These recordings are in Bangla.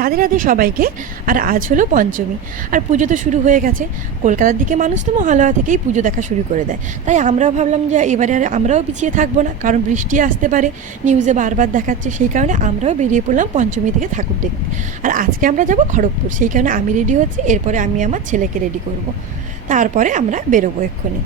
রাধে রাধে সবাইকে। আর আজ হলো পঞ্চমী, আর পুজো তো শুরু হয়ে গেছে। কলকাতার দিকে মানুষ তো মহালয়া থেকেই পুজো দেখা শুরু করে দেয়, তাই আমরাও ভাবলাম যে এবারে আর আমরাও পিছিয়ে থাকবো না, কারণ বৃষ্টি আসতে পারে, নিউজে বারবার দেখাচ্ছে। সেই কারণে আমরাও বেরিয়ে পড়লাম পঞ্চমী থেকে ঠাকুর দেখতে। আর আজকে আমরা যাব খড়গপুর, সেই কারণে আমি রেডি হচ্ছি, এরপরে আমি আমার ছেলেকে রেডি করব, তারপরে আমরা বেরোবো এক্ষুনি।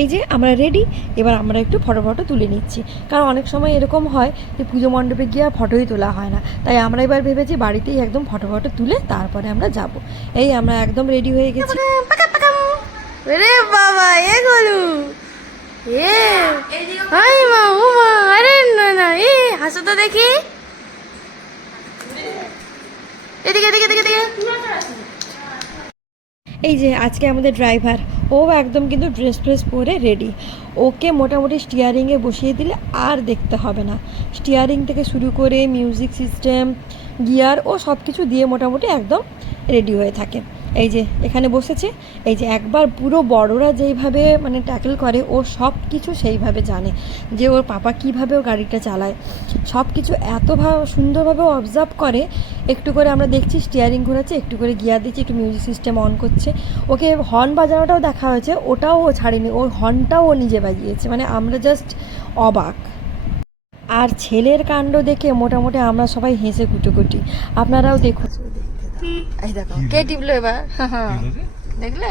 এই যে আমরা রেডি, এবার আমরা একটু ফটো তুলে নিচ্ছি, কারণ অনেক সময় এরকম হয় যে পুজো মণ্ডপে গিয়ে আর ফটোই তোলা হয় না। তাই আমরা এবার ভেবেছি বাড়িতেই একদম ফটো তুলে তারপরে আমরা যাব। এই আমরা একদম রেডি হয়ে গেছি। রে বাবা এ গলু এ হাই মা উমা আরে না না এ হাসো তো দেখি, এদিকে এদিকে এদিকে এদিকে। এই যে আজকে আমাদের ড্রাইভার, ও একদম কিন্তু ড্রেস পরে রেডি। ওকে মোটামুটি স্টিয়ারিংয়ে বসিয়ে দিলে আর দেখতে হবে না। স্টিয়ারিং থেকে শুরু করে মিউজিক সিস্টেম, গিয়ার, ও সব কিছু দিয়ে মোটামুটি একদম রেডি হয়ে থাকে। এই যে এখানে বসেছে, এই যে একবার পুরো বড়রা যেইভাবে মানে ট্যাকেল করে, ও সব কিছু সেইভাবে জানে যে ওর পাপা কীভাবে ও গাড়িটা চালায়। সব কিছু এত সুন্দরভাবে অবজার্ভ করে। একটু করে আমরা দেখছি স্টিয়ারিং ঘোরাচ্ছে, একটু করে গিয়ার দিচ্ছে, একটু মিউজিক সিস্টেম অন করছে। ওকে হর্ন বাজানোটাও দেখা হয়েছে, ওটাও ও ছাড়েনি, ওর হর্নটাও ও নিজে বাজিয়েছে। মানে আমরা জাস্ট অবাক। আর ছেলের কাণ্ড দেখে মোটামুটি আমরা সবাই হেসে কুটোকুটি। আপনারাও দেখুন। এই দেখো কে টিপলো এবার, দেখলে?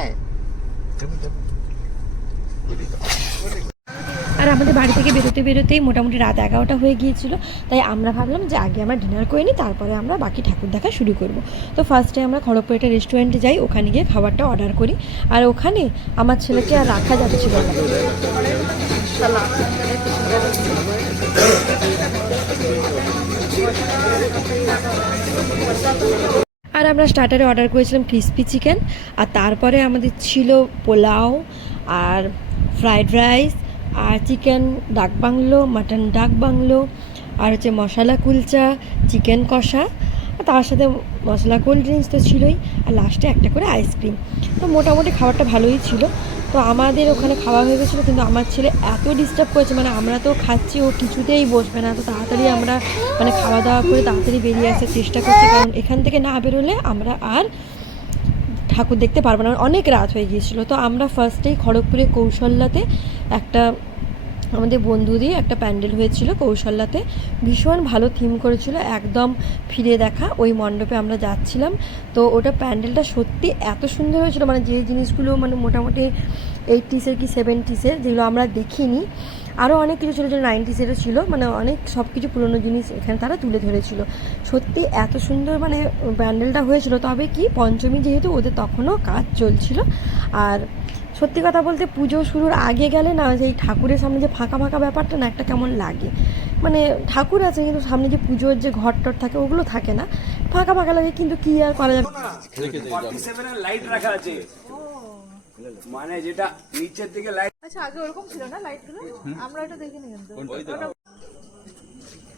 আর আমাদের বাড়ি থেকে বেরোতেই মোটামুটি রাত 11টা হয়ে গিয়েছিল। তাই আমরা ভাবলাম যে আগে আমরা ডিনার করে নিই, তারপরে আমরা বাকি ঠাকুর দেখা শুরু করব। তো ফার্স্টে আমরা খড়গপুর একটা রেস্টুরেন্টে যাই, ওখানে গিয়ে খাবারটা অর্ডার করি। আর ওখানে আমার ছেলেকে আর রাখা যাচ্ছিল না। আর আমরা স্টার্টারে অর্ডার করেছিলাম ক্রিসপি চিকেন, আর তারপরে আমাদের ছিল পোলাও আর ফ্রাইড রাইস আর চিকেন ডাক বাংলো, মাটন ডাক বাংলো, আর হচ্ছে মশলা কুলচা, চিকেন কষা, তার সাথে মশলা কোল্ড ড্রিঙ্কস তো ছিলই, আর লাস্টে একটা করে আইসক্রিম। তো মোটামুটি খাবারটা ভালোই ছিল। তো আমাদের ওখানে খাওয়া হয়ে গেছিলো, কিন্তু আমার ছেলে এত ডিস্টার্ব করেছে, মানে আমরা তো খাচ্ছি, ও কিছুতেই বসবে না। তো তাড়াতাড়ি আমরা মানে খাওয়া দাওয়া করে তাড়াতাড়ি বেরিয়ে আসার চেষ্টা করছি, কারণ এখান থেকে না বেরোলে আমরা আর ঠাকুর দেখতে পারবো না, অনেক রাত হয়ে গিয়েছিলো। তো আমরা ফার্স্টেই খড়গপুরে কৌশল্যাতে একটা আমাদের বন্ধু দিয়ে একটা প্যান্ডেল হয়েছিল কৌশল্যাতে, ভীষণ ভালো থিম করেছিল, একদম ফিরে দেখা। ওই মণ্ডপে আমরা যাচ্ছিলাম, তো ওটা প্যান্ডেলটা সত্যি এত সুন্দর হয়েছিল, মানে যে জিনিসগুলো মানে মোটামুটি 80s কি 70s যেগুলো আমরা দেখিনি, আরও অনেক কিছু ছিল, যেগুলো 90s ছিল, মানে অনেক সব কিছু পুরনো জিনিস এখানে তারা তুলে ধরেছিল। সত্যি এত সুন্দর মানে প্যান্ডেলটা হয়েছিল। তবে কি পঞ্চমী যেহেতু, ওদের তখনও কাজ চলছিল। আর সত্যি কথা বলতে পুজো শুরুর আগে গেলে না, সেই ঠাকুরের সামনে যে ফাঁকা ব্যাপারটা না একটা কেমন লাগে। মানে ঠাকুর আছে কিন্তু সামনে যে পুজোর যে ঘর টর থাকে ওগুলো থাকে না, ফাঁকা লাগে, কিন্তু কি আর করা যাবে। লাইট রাখা আছে, মানে যেটা নিচের দিকে লাইট। আচ্ছা আগে ওরকম ছিল না লাইটগুলো, আমরা এটা দেখিনি কিন্তু।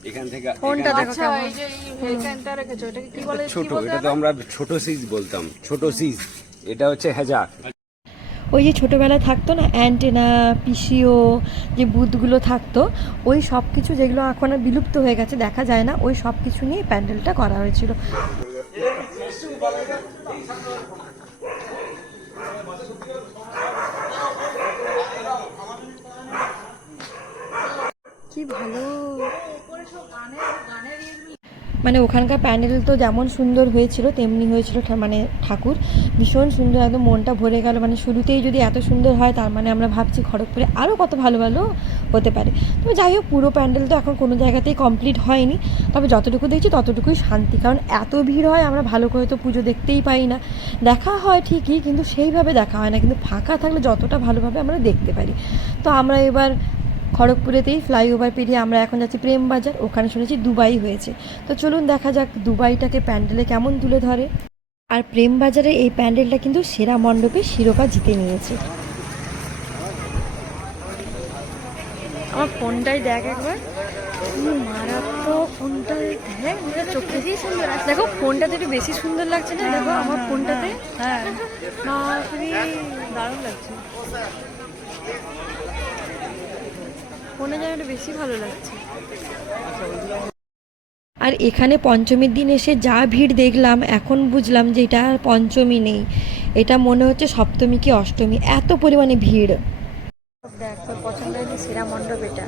এখান থেকে ফোনটা দেখো আচ্ছা এই যে এইখানটা রেখেছো, এটাকে কি বলে? ছোট, এটা তো আমরা ছোট সিজ বলতাম, ছোট সিজ। এটা হচ্ছে হেজার। ওই যে ছোটোবেলায় থাকতো না অ্যান্টেনা, পিসিও, যে বুথগুলো থাকতো, ওই সব কিছু যেগুলো এখন আর বিলুপ্ত হয়ে গেছে, দেখা যায় না, ওই সব কিছু নিয়ে প্যান্ডেলটা করা হয়েছিল। কি ভালো, মানে ওখানকার প্যান্ডেল তো যেমন সুন্দর হয়েছিল তেমনি হয়েছিল মানে ঠাকুর ভীষণ সুন্দর, একদম মনটা ভরে গেল। মানে শুরুতেই যদি এত সুন্দর হয় তার মানে আমরা ভাবছি খড়গপুরে আরও কত ভালো ভালো হতে পারে। তবে যাই হোক, পুরো প্যান্ডেল তো এখন কোনো জায়গাতেই কমপ্লিট হয়নি, তবে যতটুকু দেখছি ততটুকুই শান্তি। কারণ এত ভিড় হয়, আমরা ভালো করে তো পুজো দেখতেই পাই না। দেখা হয় ঠিকই, কিন্তু সেইভাবে দেখা হয় না। কিন্তু ফাঁকা থাকলে যতটা ভালোভাবে আমরা দেখতে পারি। তো আমরা এবার খড়গপুরেতেই ফ্লাইওভার পেরিয়ে আমরা এখন যাচ্ছি প্রেম বাজার। ওখানে শুনেছি দুবাই হয়েছে, তো চলুন দেখা যাক দুবাইটাকে প্যান্ডেলে কেমন তুলে ধরে। আর প্রেম বাজারে এই প্যান্ডেলটা কিন্তু সেরা মণ্ডপে শিরোপা জিতে নিয়েছে। আমার ফোনটাই দেখ একবার, মারাত্মক ফোনটাই দেখ, চোখে দিয়ে সুন্দর আসছে। দেখো ফোনটাতে একটু বেশি সুন্দর লাগছে না? দেখো আমার ফোনটাতে, হ্যাঁ বাপরে দারুণ লাগছে, ফোনে যেন একটু বেশি ভালো লাগছে। আর এখানে পঞ্চমীর দিন এসে যা ভিড় দেখলাম, এখন বুঝলাম যে এটা আর পঞ্চমী নেই, এটা মনে হচ্ছে সপ্তমী কি অষ্টমী, এত পরিমাণে ভিড়। দেখ তোর পছন্দ হয়নি সেরা মণ্ডপ এটা।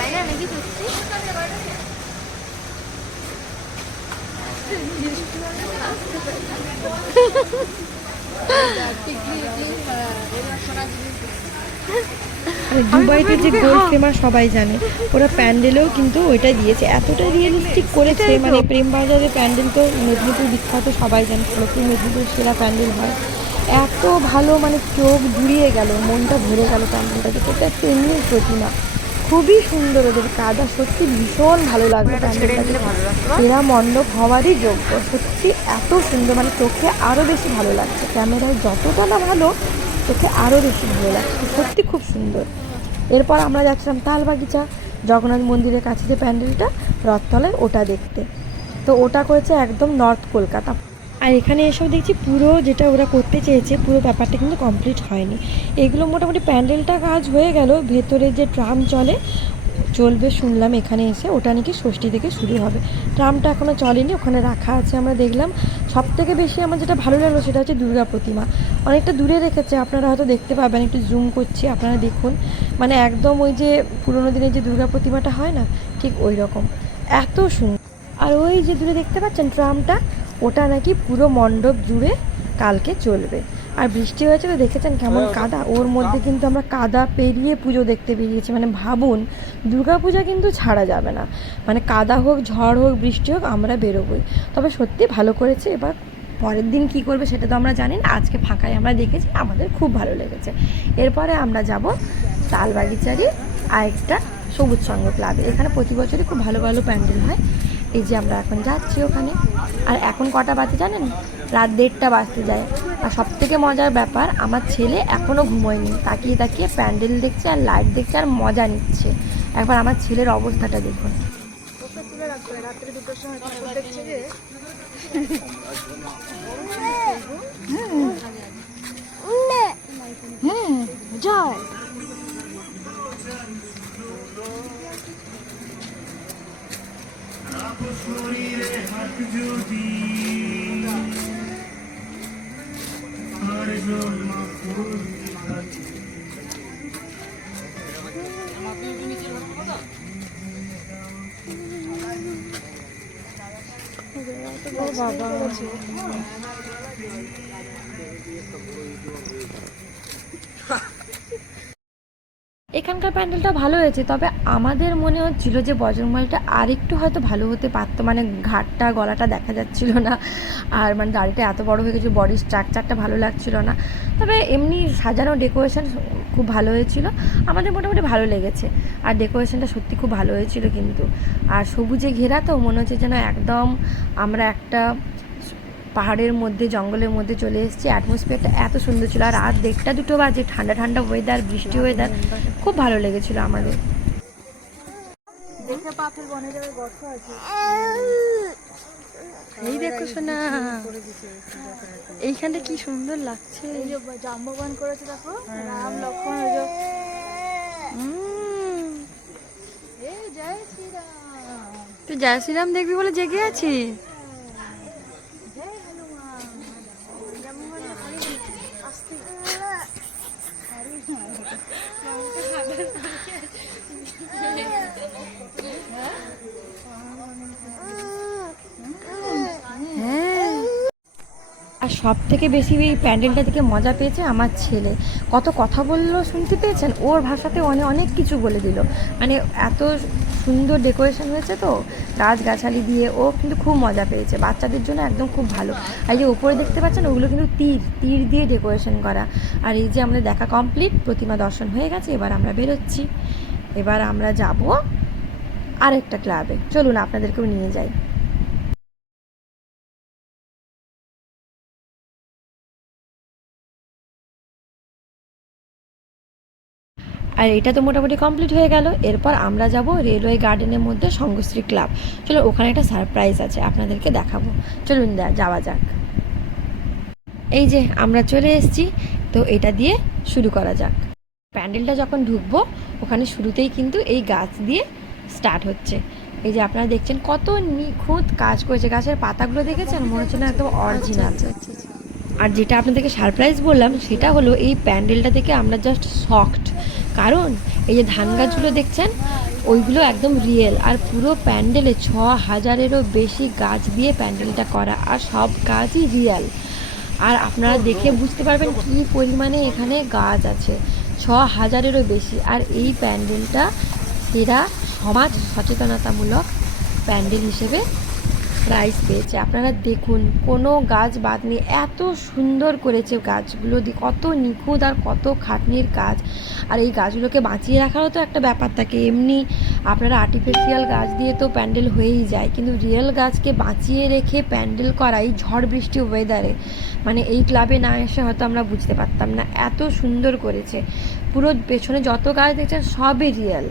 আয়না নাকি সত্যি? দুবাইতে যে গোল্ড ফেমাস সবাই জানে, ওরা প্যান্ডেলেও কিন্তু ওইটা দিয়েছে, এতটা রিয়েলিস্টিক করেছে। মানে প্রেম বাজারের প্যান্ডেল তো মেদিনীপুর বিখ্যাত, সবাই জানে, খড়গপুর মেদিনীপুর সেরা প্যান্ডেল হয়। এত ভালো, মানে চোখ জুড়িয়ে গেল, মনটা ভরে গেল প্যান্ডেলটা দেখে। এটা একটা এমনি প্রতিমা, খুবই সুন্দর ওদের কাজা, সত্যি ভীষণ ভালো লাগলো প্যান্ডেলটা। সেরা মণ্ডপ হওয়ারই যোগ্য, সত্যি এত সুন্দর, মানে চোখে আরও বেশি ভালো লাগছে। ক্যামেরায় যতটা না ভালো, চোখে আরও বেশি ভালো লাগছে, সত্যি খুব সুন্দর। এরপর আমরা যাচ্ছিলাম তালবাগিচা, জগন্নাথ মন্দিরের কাছে যে প্যান্ডেলটা রথতলায়, ওটা দেখতে। তো ওটা করেছে একদম নর্থ কলকাতা। আর এখানে এসেও দেখছি পুরো যেটা ওরা করতে চেয়েছে পুরো ব্যাপারটা কিন্তু কমপ্লিট হয়নি। এগুলো মোটামুটি প্যান্ডেলটা কাজ হয়ে গেল, ভেতরে যে ট্রাম চলবে শুনলাম এখানে এসে, ওটা নাকি ষষ্ঠী থেকে শুরু হবে। ট্রামটা এখনও চলেনি, ওখানে রাখা আছে আমরা দেখলাম। সব থেকে বেশি আমার যেটা ভালো লাগলো সেটা হচ্ছে দুর্গা প্রতিমা, অনেকটা দূরে রেখেছে, আপনারা হয়তো দেখতে পাবেন, একটু জুম করছি, আপনারা দেখুন। মানে একদম ওই যে পুরোনো দিনের যে দুর্গা প্রতিমাটা হয় না, ঠিক ওই রকম, এত সুন্দর। আর ওই যে দূরে দেখতে পাচ্ছেন ট্রামটা, ওটা নাকি পুরো মণ্ডপ জুড়ে কালকে চলবে। আর বৃষ্টি হয়েছে তো দেখেছেন কেমন কাদা, ওর মধ্যে কিন্তু আমরা কাদা পেরিয়ে পুজো দেখতে বেরিয়েছি। মানে ভাবুন, দুর্গাপূজা কিন্তু ছাড়া যাবে না, মানে কাদা হোক, ঝড় হোক, বৃষ্টি হোক, আমরা বেরোবই। তবে সত্যি ভালো করেছে। এবার পরের দিন কি করবে সেটা তো আমরা জানি না, আজকে ফাঁকায় আমরা দেখেছি, আমাদের খুব ভালো লেগেছে। এরপরে আমরা যাব তালবাগিচারই আরেকটা সবুজ সংঘ ক্লাবে। এখানে প্রতি বছরই খুব ভালো ভালো প্যান্ডেল হয়। এই যে আমরা এখন যাচ্ছি ওখানে। আর এখন কটা বাজে জানেন? রাত 1:30 বাজতে যায়। আর সবথেকে মজার ব্যাপার, আমার ছেলে এখনও ঘুমোয়নি, তাকিয়ে তাকিয়ে প্যান্ডেল দেখছে আর লাইট দেখছে আর মজা নিচ্ছে। একবার আমার ছেলের অবস্থাটা দেখুন। জয় এখানকার প্যান্ডেলটা ভালো হয়েছে, তবে আমাদের মনে হচ্ছিল যে বজরংবলীটা আরেকটু হয়তো ভালো হতে পারতো, মানে ঘাটটা গলাটা দেখা যাচ্ছিল না, আর মানে দাড়িটা এত বড় হয়ে গেছে, বডির স্ট্রাকচারটা ভালো লাগছিল না। তবে এমনি সাজানো ডেকোরেশন খুব ভালো হয়েছিল, আমাদের মোটামুটি ভালো লেগেছে। আর ডেকোরেশনটা সত্যি খুব ভালো হয়েছিল কিন্তু, আর সবুজে ঘেরা তো মনে হচ্ছে যেন একদম আমরা একটা পাহাড়ের মধ্যে জঙ্গলের মধ্যে চলে এসেছি। অ্যাটমসফিয়ারটা এত সুন্দর ছিল, আর রাত 1টা 2টো বাজে, ঠান্ডা ঠান্ডা ওয়েদার, বৃষ্টি ওয়েদার, খুব ভালো লেগেছিল আমাদের। দেখে পাথর বনে যাবে গর্ত আছে। এই দেখো শোনা, এইখানটা কি সুন্দর লাগছে। এই যে জাম্ববান করেছে দেখো, রাম লক্ষ্মণ। ওই যে এই জয় শ্রীরাম, তুই জয় শ্রীরাম দেখবি বলে জেগে আছি। জয় হনুমান। জাম্ববান আস্তে হ্যাঁ, আর সব থেকে বেশি এই প্যান্ডেলটা থেকে মজা পেয়েছে আমার ছেলে। কত কথা বললো শুনতে পেয়েছেন, ওর ভাষাতে অনেক অনেক কিছু বলে দিল। মানে এত সুন্দর ডেকোরেশন হয়েছে তো গাছগাছালি দিয়ে, ও কিন্তু খুব মজা পেয়েছে। বাচ্চাদের জন্য একদম খুব ভালো। আর যে উপরে দেখতে পাচ্ছেন ওগুলো কিন্তু তীর তীর দিয়ে ডেকোরেশন করা। আর এই যে আমাদের দেখা কমপ্লিট, প্রতিমা দর্শন হয়ে গেছে, এবার আমরা বেরোচ্ছি। এবার আমরা যাব আরেকটা ক্লাবে, চলুন আপনাদেরকেও নিয়ে যাই। আর এটা তো মোটামুটি কমপ্লিট হয়ে গেল। এরপর আমরা যাব রেলওয়ে গার্ডেনের মধ্যে সঙ্গশ্রী ক্লাব। চলো ওখানে একটা সারপ্রাইজ আছে, আপনাদেরকে দেখাবো, চলুন যাওয়া যাক। এই যে আমরা চলে এসেছি, তো এটা দিয়ে শুরু করা যাক। প্যান্ডেলটা যখন ঢুকবো ওখানে শুরুতেই কিন্তু এই গাছ দিয়ে স্টার্ট হচ্ছে। এই যে আপনারা দেখছেন কত নিখুঁত কাজ করেছে, গাছের পাতাগুলো দেখেছেন, মনে হচ্ছে না একদম অরিজিনাল। আর যেটা আপনাদেরকে সারপ্রাইজ বললাম সেটা হলো এই প্যান্ডেলটা থেকে আমরা জাস্ট শকড, কারণ এই যে ধান গাছগুলো দেখছেন ওইগুলো একদম রিয়েল। আর পুরো প্যান্ডেলে 6000-এরও বেশি গাছ দিয়ে প্যান্ডেলটা করা, আর সব গাছই রিয়েল। আর আপনারা দেখে বুঝতে পারবেন কী পরিমাণে এখানে গাছ আছে, 6000-এরও বেশি। আর এই প্যান্ডেলটা এরা সমাজ সচেতনতামূলক প্যান্ডেল হিসেবে প্রাইজ পেয়েছে। আপনারা দেখুন কোনো গাছ বাদ নেই, এত সুন্দর করেছে গাছগুলো, কত নিখুঁত আর কত খাটনির কাজ। আর এই গাছগুলোকে বাঁচিয়ে রাখারও তো একটা ব্যাপার থাকে। এমনি আপনারা আর্টিফিশিয়াল গাছ দিয়ে তো প্যান্ডেল হয়েই যায়, কিন্তু রিয়েল গাছকে বাঁচিয়ে রেখে প্যান্ডেল করা এই ঝড় বৃষ্টি ওয়েদারে, মানে এই ক্লাবে না এসে হয়তো আমরা বুঝতে পারতাম না, এত সুন্দর করেছে। পুরো পেছনে যত গাছ দেখছেন সবই রিয়েল,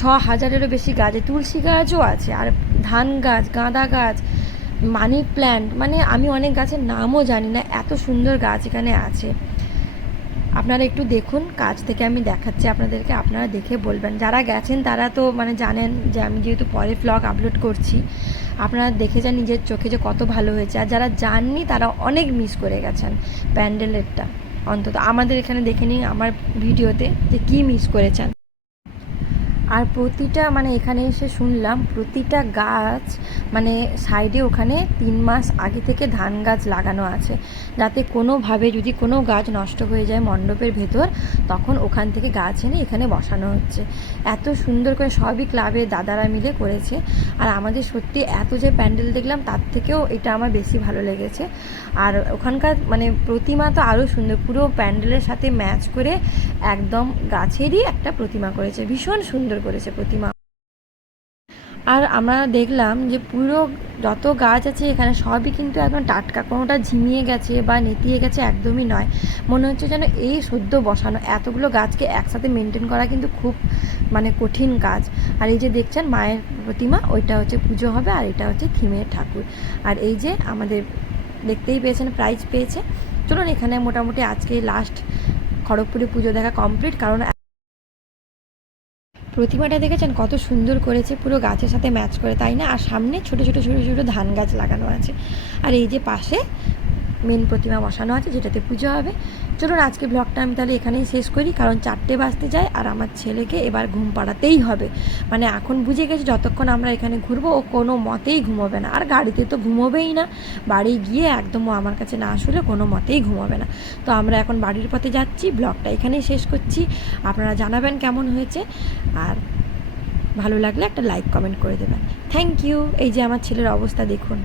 6000-এরও বেশি গাছ, তুলসী গাছও আছে, আর ধান গাছ, গাঁদা গাছ, মানি প্ল্যান্ট, মানে আমি অনেক গাছের নামও জানি না, এত সুন্দর গাছ এখানে আছে। আপনারা একটু দেখুন, কাছ থেকে আমি দেখাচ্ছি আপনাদেরকে, আপনারা দেখে বলবেন। যারা গেছেন তারা তো মানে জানেন যে আমি যেহেতু পরে ব্লগ আপলোড করছি, আপনারা দেখে যান নিজের চোখে যে কত ভালো হয়েছে। আর যারা জাননি তারা অনেক মিস করে গেছেন প্যান্ডেলেরটা, অন্তত আমাদের এখানে দেখে নিন আমার ভিডিওতে যে কী মিস করেছেন। আর প্রতিটা মানে এখানে এসে শুনলাম প্রতিটা গাছ মানে সাইডে ওখানে 3 মাস আগে থেকে ধান গাছ লাগানো আছে, যাতে কোনোভাবে যদি কোনো গাছ নষ্ট হয়ে যায় মণ্ডপের ভেতর, তখন ওখান থেকে গাছ এনে এখানে বসানো হচ্ছে। এত সুন্দর করে সবই ক্লাবের দাদারা মিলে করেছে। আর আমাদের সত্যি এত যে প্যান্ডেল দেখলাম তার থেকেও এটা আমার বেশি ভালো লেগেছে। আর ওখানকার মানে প্রতিমা তো আরও সুন্দর, পুরো প্যান্ডেলের সাথে ম্যাচ করে একদম গাছেরই একটা প্রতিমা করেছে, ভীষণ সুন্দর করেছে প্রতিমা। আর আমরা দেখলাম যে পুরো যত গাছ আছে এখানে সবই কিন্তু একদম টাটকা, কোনোটা ঝিমিয়ে গেছে বা নেতিয়ে গেছে একদমই নয়, মনে হচ্ছে যেন এই সদ্য বসানো। এতগুলো গাছকে একসাথে মেনটেন করা কিন্তু খুব মানে কঠিন কাজ। আর এই যে দেখছেন মায়ের প্রতিমা, ওইটা হচ্ছে পুজো হবে, আর এটা হচ্ছে থিমের ঠাকুর। আর এই যে আমাদের দেখতেই পেয়েছেন প্রাইজ পেয়েছে। চলুন এখানে মোটামুটি আজকে লাস্ট খড়গপুরে পুজো দেখা কমপ্লিট, কারণ প্রতিমাটা দেখেছেন কত সুন্দর করেছে, পুরো গাছের সাথে ম্যাচ করে, তাই না? আর সামনে ছোট ছোট ছোট ছোট ধান গাছ লাগানো আছে। আর এই যে পাশে মেন প্রতিমা বসানো আছে, যেটাতে পুজো হবে। চলুন আজকে ব্লগটা আমি তাহলে এখানেই শেষ করি, কারণ 4টে বাজতে যায় আর আমার ছেলেকে এবার ঘুম পাড়াতেই হবে। মানে এখন বুঝে গেছি যতক্ষণ আমরা এখানে ঘুরবো ও কোনো মতেই ঘুমোবে না, আর গাড়িতে তো ঘুমোবেই না, বাড়ি গিয়ে একদম ও আমার কাছে না শুলে কোনো মতেই ঘুমোবে না। তো আমরা এখন বাড়ির পথে যাচ্ছি, ব্লগটা এখানেই শেষ করছি। আপনারা জানাবেন কেমন হয়েছে, আর ভালো লাগলে একটা লাইক কমেন্ট করে দেবেন। Thank you. এই যে আমার ছেলের অবস্থা দেখুন।